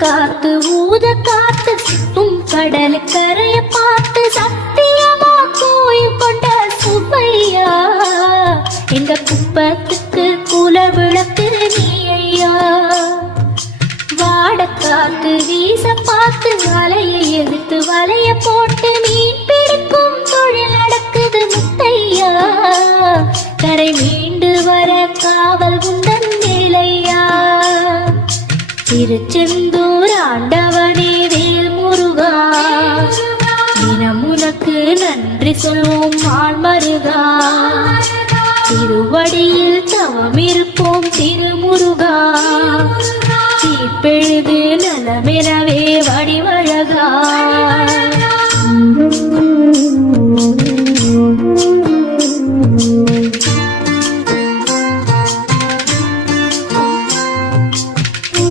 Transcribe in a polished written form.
காத்து ஊத காத்து சிப்பும் கடல் கரைய பார்த்து சத்தியமா கோயில் கொண்ட சுப்பையா எங்க குப்பத்துக்கு குல விளக்கு நீ ஐயா. வாட காத்து வீச பார்த்து வலையை எடுத்து வலைய போட்டு மீன் பிடிக்கும் தொழில் நடக்குது முத்தையா. கரை மீண்டு வர காவல் உந்தன் நிலையா. திருச்செந்தூர் ஆண்டவனே வேல் முருகா தினம் உனக்கு நன்றி சொல்வோம் ஆள்மருகா. திருவடியில் தவம் இருப்போம் திருமுருகா. தீப்பெழுது நலமென